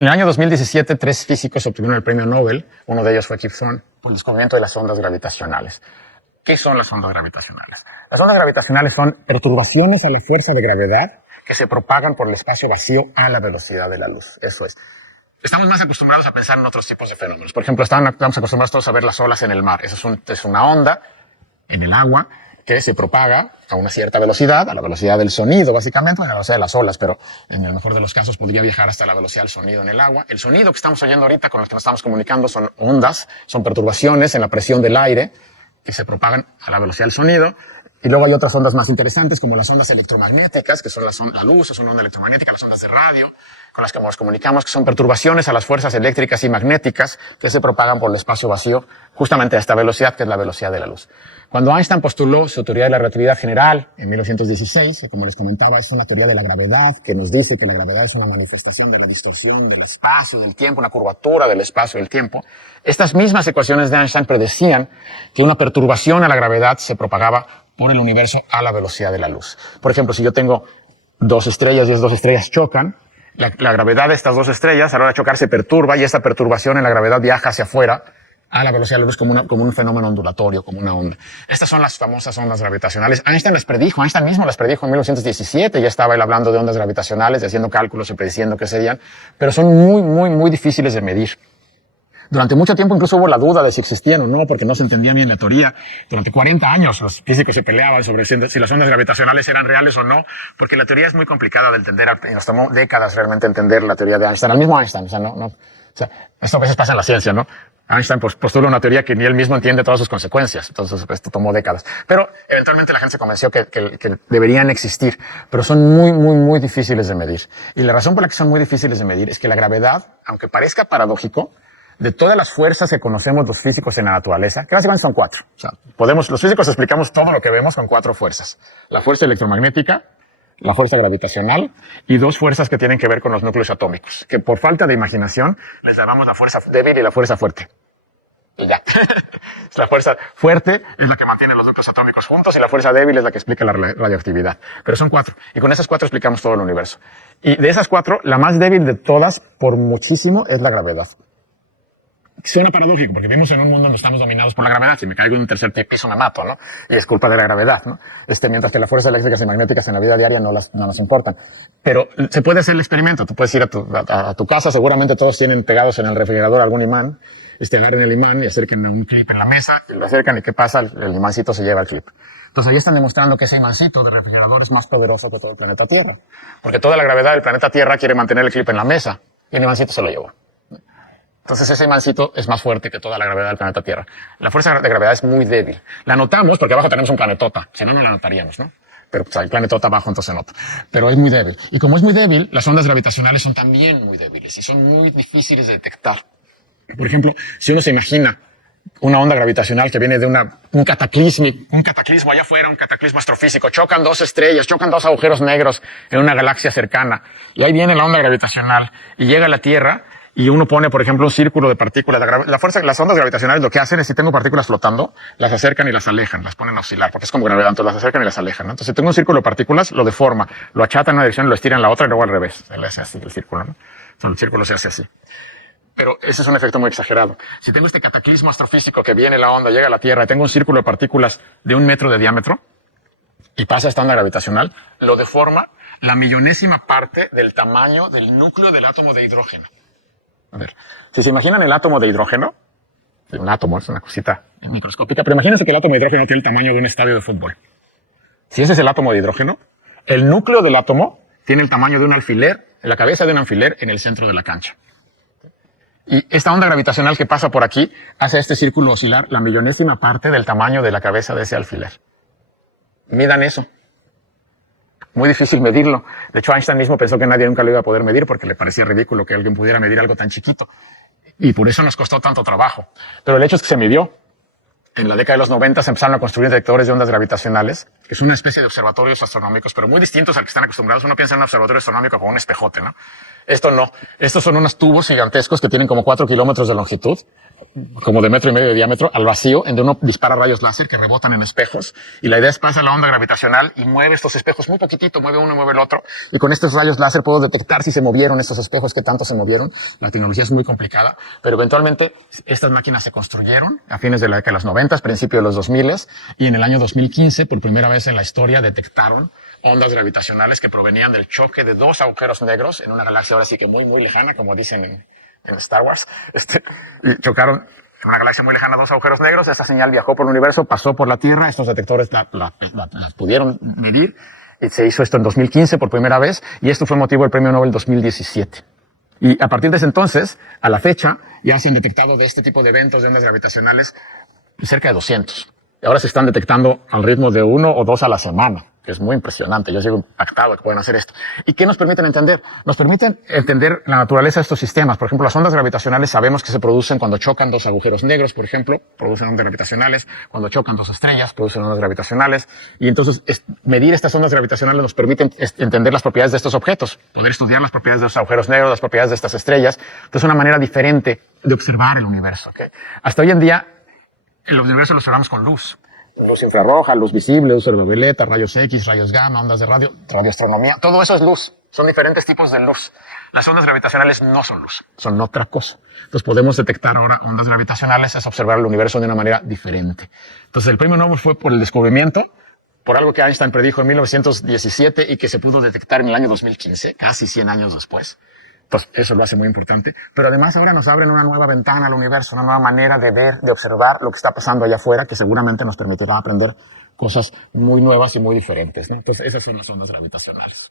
En el año 2017, 3 físicos obtuvieron el premio Nobel. Uno de ellos fue Kip Thorne por el descubrimiento de las ondas gravitacionales. ¿Qué son las ondas gravitacionales? Las ondas gravitacionales son perturbaciones a la fuerza de gravedad que se propagan por el espacio vacío a la velocidad de la luz. Eso es. Estamos más acostumbrados a pensar en otros tipos de fenómenos. Por ejemplo, estamos acostumbrados todos a ver las olas en el mar. Eso es una onda en el agua que se propaga a una cierta velocidad, a la velocidad del sonido, básicamente, a la velocidad de las olas, pero en el mejor de los casos podría viajar hasta la velocidad del sonido en el agua. El sonido que estamos oyendo ahorita, con el que nos estamos comunicando, son ondas, son perturbaciones en la presión del aire que se propagan a la velocidad del sonido. Y luego hay otras ondas más interesantes, como las ondas electromagnéticas, que son la luz, es una onda electromagnética, las ondas de radio, con las que nos comunicamos, que son perturbaciones a las fuerzas eléctricas y magnéticas que se propagan por el espacio vacío, justamente a esta velocidad, que es la velocidad de la luz. Cuando Einstein postuló su teoría de la relatividad general en 1916, que como les comentaba es una teoría de la gravedad, que nos dice que la gravedad es una manifestación de la distorsión del espacio, del tiempo, una curvatura del espacio y del tiempo, estas mismas ecuaciones de Einstein predecían que una perturbación a la gravedad se propagaba por el universo a la velocidad de la luz. Por ejemplo, si yo tengo 2 estrellas y esas 2 estrellas chocan, la gravedad de estas 2 estrellas a la hora de chocar se perturba y esta perturbación en la gravedad viaja hacia afuera a la velocidad de la luz como un fenómeno ondulatorio, como una onda. Estas son las famosas ondas gravitacionales. Einstein mismo las predijo en 1917, ya estaba él hablando de ondas gravitacionales, haciendo cálculos y prediciendo qué serían, pero son muy difíciles de medir. Durante mucho tiempo incluso hubo la duda de si existían o no, porque no se entendía bien la teoría. Durante 40 años los físicos se peleaban sobre si las ondas gravitacionales eran reales o no, porque la teoría es muy complicada de entender y nos tomó décadas realmente entender la teoría de Einstein. Al mismo Einstein, esto a veces pasa en la ciencia, ¿no? Einstein postula una teoría que ni él mismo entiende todas sus consecuencias, entonces esto tomó décadas. Pero eventualmente la gente se convenció que deberían existir, pero son muy difíciles de medir. Y la razón por la que son muy difíciles de medir es que la gravedad, aunque parezca paradójico, de todas las fuerzas que conocemos los físicos en la naturaleza, que básicamente son 4. Los físicos explicamos todo lo que vemos con 4 fuerzas. La fuerza electromagnética, la fuerza gravitacional y 2 fuerzas que tienen que ver con los núcleos atómicos, que por falta de imaginación les llamamos la fuerza débil y la fuerza fuerte. Y ya. La fuerza fuerte es la que mantiene los núcleos atómicos juntos y la fuerza débil es la que explica la radioactividad. Pero son 4. Y con esas 4 explicamos todo el universo. Y de esas 4, la más débil de todas, por muchísimo, es la gravedad. Suena paradójico, porque vivimos en un mundo donde estamos dominados por la gravedad. Si me caigo en un tercer piso me mato, ¿no? Y es culpa de la gravedad, ¿no? Mientras que las fuerzas eléctricas y magnéticas en la vida diaria no nos importan. Pero se puede hacer el experimento. Tú puedes ir a tu casa, seguramente todos tienen pegados en el refrigerador algún imán. Agarren el imán y acerquen un clip en la mesa, y lo acercan y ¿qué pasa? El imancito se lleva el clip. Entonces ahí están demostrando que ese imancito del refrigerador es más poderoso que todo el planeta Tierra. Porque toda la gravedad del planeta Tierra quiere mantener el clip en la mesa y el imancito se lo llevó. Entonces ese imancito es más fuerte que toda la gravedad del planeta Tierra. La fuerza de gravedad es muy débil. La notamos porque abajo tenemos un planetota. Si no, no la notaríamos, ¿no? Pero pues hay planetota abajo, entonces se nota. Pero es muy débil. Y como es muy débil, las ondas gravitacionales son también muy débiles y son muy difíciles de detectar. Por ejemplo, si uno se imagina una onda gravitacional que viene de un cataclismo allá afuera, un cataclismo astrofísico, chocan 2 estrellas, chocan 2 agujeros negros en una galaxia cercana, y ahí viene la onda gravitacional y llega a la Tierra, y uno pone, por ejemplo, un círculo de partículas. Las ondas gravitacionales lo que hacen es, si tengo partículas flotando, las acercan y las alejan, las ponen a oscilar, porque es como gravedad, entonces las acercan y las alejan, ¿no? Entonces, si tengo un círculo de partículas, lo deforma, lo achata en una dirección y lo estira en la otra, y luego al revés. Se le hace así el círculo, ¿no? Entonces, el círculo se hace así. Pero ese es un efecto muy exagerado. Si tengo este cataclismo astrofísico que viene la onda, llega a la Tierra, y tengo un círculo de partículas de 1 metro de diámetro, y pasa esta onda gravitacional, lo deforma la millonésima parte del tamaño del núcleo del átomo de hidrógeno. A ver, si se imaginan el átomo de hidrógeno, un átomo es una cosita microscópica, pero imagínense que el átomo de hidrógeno tiene el tamaño de un estadio de fútbol. Si ese es el átomo de hidrógeno, el núcleo del átomo tiene el tamaño de un alfiler, la cabeza de un alfiler en el centro de la cancha. Y esta onda gravitacional que pasa por aquí hace a este círculo oscilar la millonésima parte del tamaño de la cabeza de ese alfiler. Midan eso. Muy difícil medirlo. De hecho, Einstein mismo pensó que nadie nunca lo iba a poder medir porque le parecía ridículo que alguien pudiera medir algo tan chiquito. Y por eso nos costó tanto trabajo. Pero el hecho es que se midió. en la década de los 90 se empezaron a construir detectores de ondas gravitacionales, que es una especie de observatorios astronómicos, pero muy distintos al que están acostumbrados. Uno piensa en un observatorio astronómico como un espejote, ¿no? Esto no. Estos son unos tubos gigantescos que tienen como 4 kilómetros de longitud, como de 1,5 metros de diámetro, al vacío, en donde uno dispara rayos láser que rebotan en espejos. Y la idea es pasar la onda gravitacional y mueve estos espejos muy poquitito, mueve uno y mueve el otro. Y con estos rayos láser puedo detectar si se movieron estos espejos, que tanto se movieron. La tecnología es muy complicada, pero eventualmente estas máquinas se construyeron a fines de la década de los 90, principio de los 2000, y en el año 2015, por primera vez en la historia, detectaron ondas gravitacionales que provenían del choque de 2 agujeros negros en una galaxia ahora sí que muy, muy lejana, como dicen en Star Wars. Y chocaron en una galaxia muy lejana 2 agujeros negros. Esa señal viajó por el universo, pasó por la Tierra. Estos detectores la pudieron medir. Y se hizo esto en 2015 por primera vez. Y esto fue motivo del Premio Nobel 2017. Y a partir de ese entonces, a la fecha, ya se han detectado de este tipo de eventos de ondas gravitacionales cerca de 200. Y ahora se están detectando al ritmo de 1 o 2 a la semana, que es muy impresionante. Yo sigo impactado de que pueden hacer esto. ¿Y qué nos permiten entender? Nos permiten entender la naturaleza de estos sistemas. Por ejemplo, las ondas gravitacionales sabemos que se producen cuando chocan 2 agujeros negros, por ejemplo, producen ondas gravitacionales. Cuando chocan 2 estrellas, producen ondas gravitacionales. Y entonces, medir estas ondas gravitacionales nos permite entender las propiedades de estos objetos, poder estudiar las propiedades de los agujeros negros, las propiedades de estas estrellas. Entonces, es una manera diferente de observar el universo. ¿Okay? Hasta hoy en día, el universo lo observamos con luz. Luz infrarroja, luz visible, luz ultravioleta, rayos X, rayos gamma, ondas de radio, radioastronomía. Todo eso es luz. Son diferentes tipos de luz. Las ondas gravitacionales no son luz, son otra cosa. Entonces podemos detectar ahora ondas gravitacionales, es observar el universo de una manera diferente. Entonces el premio Nobel fue por el descubrimiento, por algo que Einstein predijo en 1917 y que se pudo detectar en el año 2015, casi 100 años después. Entonces, eso lo hace muy importante. Pero además ahora nos abren una nueva ventana al universo, una nueva manera de ver, de observar lo que está pasando allá afuera, que seguramente nos permitirá aprender cosas muy nuevas y muy diferentes, ¿no? Entonces, esas son las ondas gravitacionales.